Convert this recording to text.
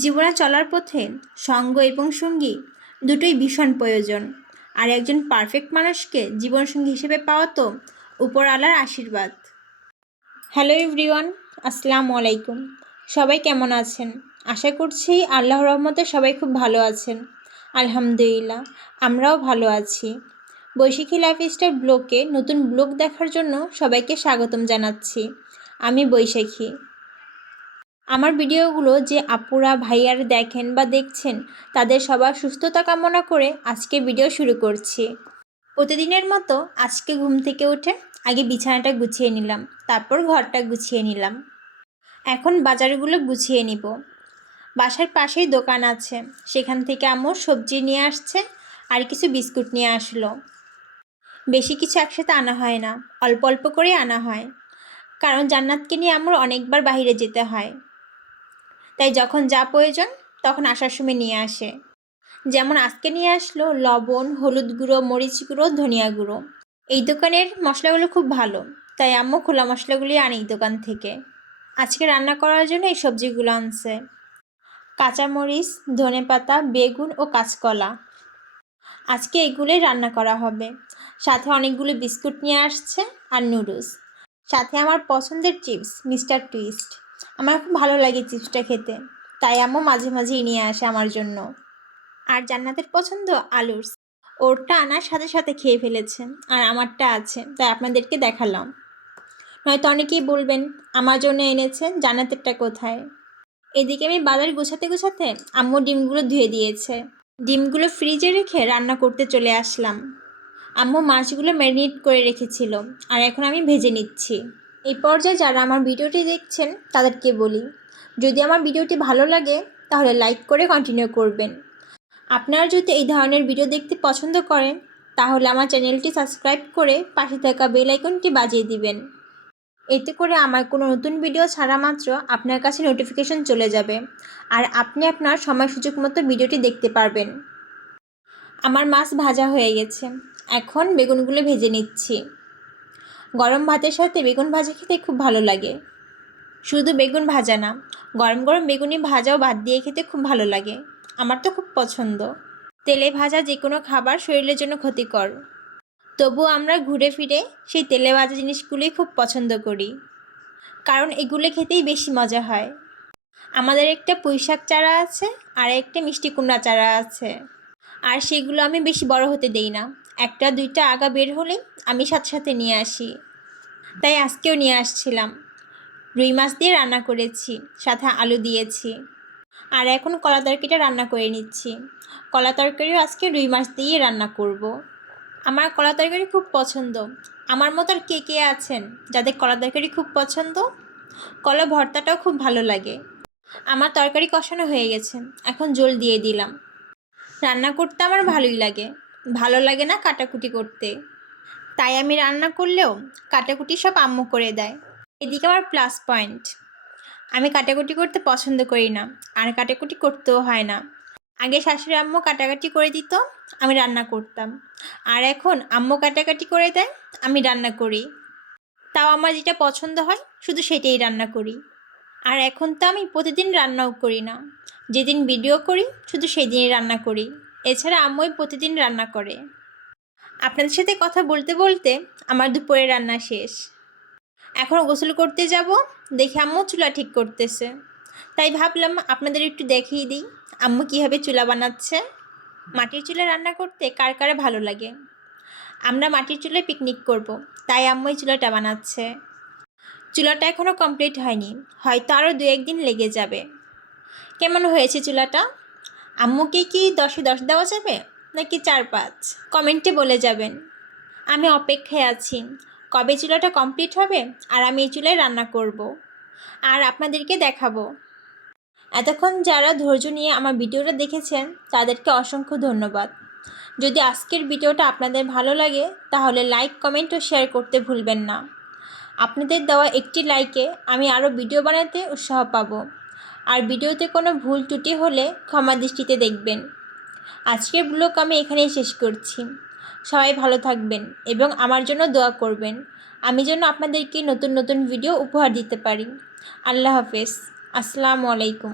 জীবনে চলার পথে সঙ্গ এবং সঙ্গী দুটোই ভীষণ প্রয়োজন। আর একজন পারফেক্ট মানুষকে জীবনসঙ্গী হিসেবে পাওয়া তো উপরওয়ালার আশীর্বাদ। হ্যালো এভরিওয়ান, আসসালামু আলাইকুম। সবাই কেমন আছেন? আশা করছি আল্লাহর রহমতে সবাই খুব ভালো আছেন। আলহামদুলিল্লাহ, আমরাও ভালো আছি। বৈশাখী লাইফস্টাইল ব্লগে নতুন ব্লগ দেখার জন্য সবাইকে স্বাগতম জানাচ্ছি। আমি বৈশাখী। আমার ভিডিওগুলো যে আপুরা ভাইয়ারা দেখেন বা দেখছেন তাদের সবার সুস্থতা কামনা করে আজকে ভিডিও শুরু করছি। প্রতিদিনের মতো আজকে ঘুম থেকে উঠে আগে বিছানাটা গুছিয়ে নিলাম, তারপর ঘরটা গুছিয়ে নিলাম। এখন বাজারগুলো গুছিয়ে নিব। বাসার পাশেই দোকান আছে, সেখান থেকে আম্মু সবজি নিয়ে আসছে আর কিছু বিস্কুট নিয়ে আসলো। বেশি কিছু একসাথে আনা হয় না, অল্প অল্প করে আনা হয়, কারণ জান্নাতকে নিয়ে আমার অনেকবার বাইরে যেতে হয়। তাই যখন যা প্রয়োজন তখন আসার সময় নিয়ে আসে। যেমন আজকে নিয়ে আসলো লবণ, হলুদ গুঁড়ো, মরিচ গুঁড়ো, ধনিয়া গুঁড়ো। এই দোকানের মশলাগুলো খুব ভালো, তাই আম্মু খোলা মশলাগুলি আনে এই দোকান থেকে। আজকে রান্না করার জন্য এই সবজিগুলো আনছে: কাঁচামরিচ, ধনেপাতা, বেগুন ও কাঁচকলা। আজকে এগুলোই রান্না করা হবে। সাথে অনেকগুলো বিস্কুট নিয়ে আসছে আর নুডলস। সাথে আমার পছন্দের চিপস মিস্টার টুইস্ট। আমার খুব ভালো লাগে চিপসটা খেতে, তাই আম্মু মাঝে মাঝেই নিয়ে আসে আমার জন্য। আর জান্নাতের পছন্দ আলুর। ওরটা আনার সাথে সাথে খেয়ে ফেলেছে, আর আমারটা আছে, তাই আপনাদেরকে দেখালাম। নয়তো অনেকেই বলবেন আমার জন্য এনেছেন, জান্নাতেরটা কোথায়। এদিকে আমি বাজার গোছাতে গোছাতে আম্মু ডিমগুলো ধুয়ে দিয়েছে। ডিমগুলো ফ্রিজে রেখে রান্না করতে চলে আসলাম। আম্মু মাছগুলো ম্যারিনেট করে রেখেছিল, আর এখন আমি ভেজে নিচ্ছি। এই পর্যায়ে যারা আমার ভিডিওটি দেখছেন তাদেরকে বলি, যদি আমার ভিডিওটি ভালো লাগে তাহলে লাইক করে কন্টিনিউ করবেন। আপনারা যদি এই ধরনের ভিডিও দেখতে পছন্দ করেন তাহলে আমার চ্যানেলটি সাবস্ক্রাইব করে পাশে থাকা বেল আইকনটি বাজিয়ে দিবেন। এতে করে আমার কোনো নতুন ভিডিও ছাড়া মাত্র আপনার কাছে নোটিফিকেশন চলে যাবে, আর আপনি আপনার সময় সুযোগ মতো ভিডিওটি দেখতে পারবেন। আমার মাছ ভাজা হয়ে গেছে, এখন বেগুনগুলো ভেজে নিচ্ছি। গরম ভাতের সাথে বেগুন ভাজা খেতে খুব ভালো লাগে। শুধু বেগুন ভাজা না, গরম গরম বেগুনি ভাজাও ভাত দিয়ে খেতে খুব ভালো লাগে। আমার তো খুব পছন্দ। তেলে ভাজা যে কোনো খাবার শরীরের জন্য ক্ষতিকর, তবু আমরা ঘুরে ফিরে সেই তেলে ভাজা জিনিসগুলোই খুব পছন্দ করি, কারণ এগুলো খেতেই বেশি মজা হয়। আমাদের একটা পুঁইশাক চারা আছে আর একটা মিষ্টি কুমড়া চারা আছে, আর সেগুলো আমি বেশি বড় হতে দেই না। একটা দুইটা আগা বের হলেই আমি সাথে সাথে নিয়ে আসি। তাই আজকেও নিয়ে আসছিলাম। রুই মাছ দিয়ে রান্না করেছি, সাথে আলু দিয়েছি। আর এখন কলা তরকারিটা রান্না করে নিচ্ছি। কলা তরকারিও আজকে রুই মাছ দিয়ে রান্না করব। আমার কলা তরকারি খুব পছন্দ। আমার মতো আর কে কে আছেন যাদের কলা তরকারি খুব পছন্দ? কলা ভর্তাটাও খুব ভালো লাগে। আমার তরকারি কষানো হয়ে গেছে, এখন জল দিয়ে দিলাম। রান্না করতে আমার ভালোই লাগে, ভালো লাগে না কাটাকুটি করতে। তাই আমি রান্না করলেও কাটাকুটি সব আম্মু করে দেয়। এদিকে আমার প্লাস পয়েন্ট, আমি কাটাকুটি করতে পছন্দ করি না, আর কাটাকুটি করতেও হয় না। আগে শাশুড়ি আম্মু কাটাকাটি করে দিত, আমি রান্না করতাম। আর এখন আম্মু কাটাকাটি করে দেয়, আমি রান্না করি। তাও আমার যেটা পছন্দ হয় শুধু সেটাই রান্না করি। আর এখন তো আমি প্রতিদিন রান্নাও করি না, যেদিন ভিডিও করি শুধু সেই দিনই রান্না করি। এছাড়া আম্মুই প্রতিদিন রান্না করে। আপনাদের সাথে কথা বলতে বলতে আমার দুপুরে রান্না শেষ। এখন গোসল করতে যাব, দেখে আম্মু চুলা ঠিক করতেছে, তাই ভাবলাম আপনাদের একটু দেখিয়ে দিই আম্মু কীভাবে চুলা বানাচ্ছে। মাটির চুলা রান্না করতে কার কার ভালো লাগে? আমরা মাটির চুলায় পিকনিক করব, তাই আম্মু এই চুলাটা বানাচ্ছে। চুলাটা এখনও কমপ্লিট হয়নি, হয়তো আরও 2-1 দিন লেগে যাবে। কেমন হয়েছে চুলাটা? আম্মুকে কি 10-এ 10 দেওয়া যাবে নাকি 4-5? কমেন্টে বলে যাবেন। আমি অপেক্ষায় আছি কবে চুলাটা কমপ্লিট হবে আর আমি এই চুলায় রান্না করব আর আপনাদেরকে দেখাবো। এতক্ষণ যারা ধৈর্য নিয়ে আমার ভিডিওটা দেখেছেন তাদেরকে অসংখ্য ধন্যবাদ। যদি আজকের ভিডিওটা আপনাদের ভালো লাগে তাহলে লাইক, কমেন্ট ও শেয়ার করতে ভুলবেন না। আপনাদের দেওয়া একটি লাইকে আমি আরও ভিডিও বানাতে উৎসাহ পাবো। আর ভিডিওতে কোনো ভুল ত্রুটি হলে ক্ষমা দৃষ্টিতে দেখবেন। আজকের ব্লগ আমি এখানেই শেষ করছি। সবাই ভালো থাকবেন এবং আমার জন্য দোয়া করবেন, আমি যেন আপনাদেরকে নতুন নতুন ভিডিও উপহার দিতে পারি। আল্লাহ হাফেজ, আসসালামু আলাইকুম।